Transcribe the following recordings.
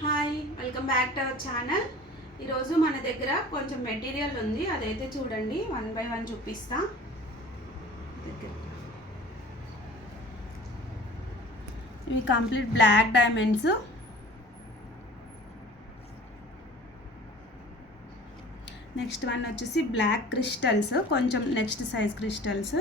Hi, welcome back to our channel. ఈరోజు మన దగ్గర కొంచెం మెటీరియల్ ఉంది, అదైతే చూడండి. 1 బై 1 చూపిస్తా. ఇవి complete black diamonds. Next one వచ్చేసి బ్లాక్ క్రిస్టల్స్, కొంచెం next size crystals.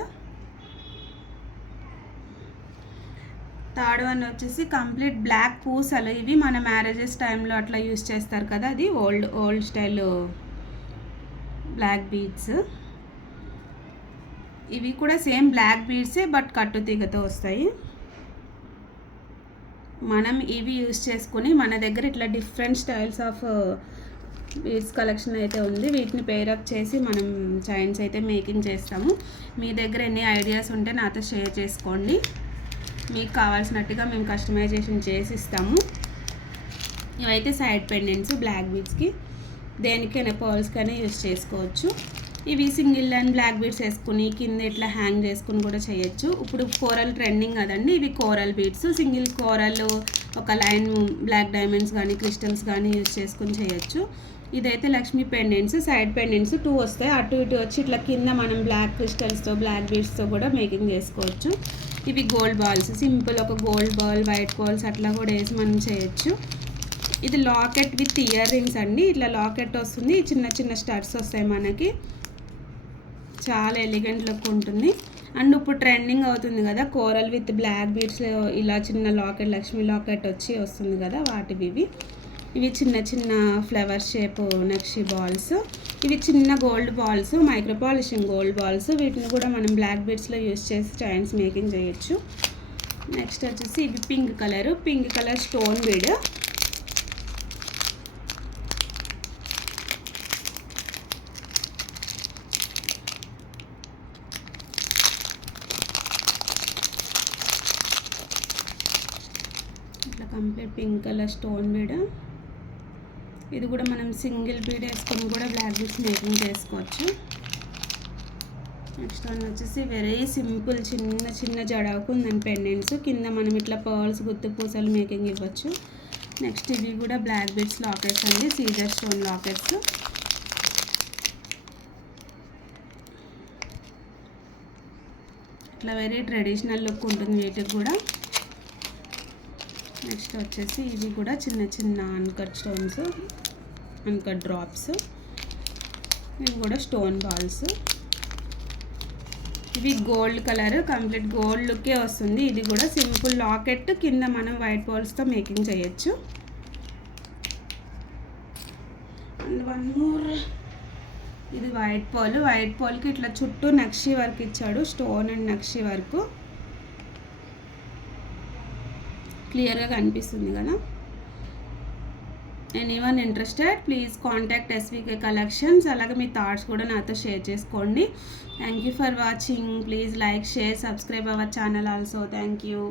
Third one వచ్చేసి కంప్లీట్ బ్లాక్ పూసలు. ఇవి మన మ్యారేజెస్ టైంలో అట్లా యూస్ చేస్తారు కదా, అది ఓల్డ్ స్టైల్ బ్లాక్ బీడ్స్. ఇవి కూడా సేమ్ బ్లాక్ బీడ్సే, బట్ కట్టు తీగతో వస్తాయి. మనం ఇవి యూస్ చేసుకుని మన దగ్గర ఇట్లా different styles of beads collection అయితే ఉంది. వీటిని పేరప్ చేసి మనం చైన్స్ అయితే మేకింగ్ చేస్తాము. మీ దగ్గర ఎన్ని ఐడియాస్ ఉంటే నాతో షేర్ చేసుకోండి. మీకు కావాల్సినట్టుగా మేము కస్టమైజేషన్ చేసి ఇస్తాము. ఇవైతే సైడ్ పెండెంట్స్ బ్లాక్ బీడ్స్కి, దేనికైనా పర్ల్స్కైనా యూస్ చేసుకోవచ్చు. ఇవి సింగిల్ లైన్ బ్లాక్ బీడ్స్ వేసుకుని కింద ఇట్లా హ్యాంగ్ చేసుకుని కూడా చేయొచ్చు. ఇప్పుడు కోరల్ ట్రెండింగ్ కదండి, ఇవి కోరల్ బీడ్స్. సింగిల్ కోరల్ ఒక లైన్ బ్లాక్ డైమండ్స్ కానీ క్రిస్టల్స్ కానీ యూస్ చేసుకుని చేయొచ్చు. ఇదైతే లక్ష్మీ పెండెంట్స్, సైడ్ పెండెంట్స్ 2 వస్తాయి. అటు ఇటు వచ్చి ఇట్లా కింద మనం బ్లాక్ క్రిస్టల్స్తో బ్లాక్ బీడ్స్తో కూడా మేకింగ్ చేసుకోవచ్చు. ఇవి గోల్డ్ బాల్స్, సింపుల్ ఒక గోల్డ్ బాల్ వైట్ బాల్స్ అట్లా కూడా వేసి మనం చేయొచ్చు. ఇది లాకెట్ విత్ ఇయర్ రింగ్స్ అండి. ఇట్లా లాకెట్ వస్తుంది, చిన్న చిన్న స్టడ్స్ వస్తాయి మనకి. చాలా ఎలిగెంట్ లుక్ ఉంటుంది. అండ్ ఇప్పుడు ట్రెండింగ్ అవుతుంది కదా కోరల్ విత్ బ్లాక్ బీడ్స్, ఇలా చిన్న లాకెట్ లక్ష్మీ లాకెట్ వస్తుంది కదా, వాటివి ఇవి చిన్న చిన్న ఫ్లవర్ షేప్ నక్షి బాల్స్. ఇవి చిన్న gold balls, micro polishing gold balls. వీటిని కూడా మనం బ్లాక్ బీడ్స్లో యూస్ చేసి చైన్స్ మేకింగ్ చేయొచ్చు. నెక్స్ట్ వచ్చేసి ఇవి పింక్ కలర్ స్టోన్ బీడ్. ఇట్లా complete pink colour stone bead. ఇది కూడా మనం సింగిల్ బీడ్ వేసుకొని కూడా బ్లాక్ బీడ్స్ మేకింగ్ చేసుకోవచ్చు. నెక్స్ట్ వన్ వచ్చేసి వెరీ సింపుల్ చిన్న చిన్న జడాకు ఉందని పెండెంట్స్, కింద మనం ఇట్లా పర్ల్స్ గుత్తు పూసలు మేకింగ్ ఇవ్వచ్చు. నెక్స్ట్ ఇవి కూడా బ్లాక్ బీడ్స్ లాకెట్స్ అండి, సీజర్ స్టోన్ లాకెట్స్. ఇట్లా వెరీ ట్రెడిషనల్ లుక్ ఉంటుంది వీటికి కూడా. నెక్స్ట్ వచ్చేసి ఇవి కూడా చిన్న చిన్న అన్కట్ స్టోన్స్, అన్కట్ డ్రాప్స్. ఇవి కూడా స్టోన్ బాల్స్. ఇవి గోల్డ్ కలర్, కంప్లీట్ గోల్డ్ లుక్కే వస్తుంది. ఇది కూడా సింపుల్ లాకెట్, కింద మనం వైట్ బాల్స్తో మేకింగ్ చేయొచ్చు. అండ్ వన్ మోర్, ఇది వైట్ పాల్కి ఇట్లా చుట్టూ నక్షి వర్క్ ఇచ్చాడు, స్టోన్ అండ్ నక్షి వర్క్. క్లియర్గా కనిపిస్తుంది కదా. Anyone interested please contact SVK collections. అలాగే మీ థాట్స్ కూడా నాతో షేర్ చేసుకోండి. Thank you for watching. Please like, share, subscribe our channel also. Thank you.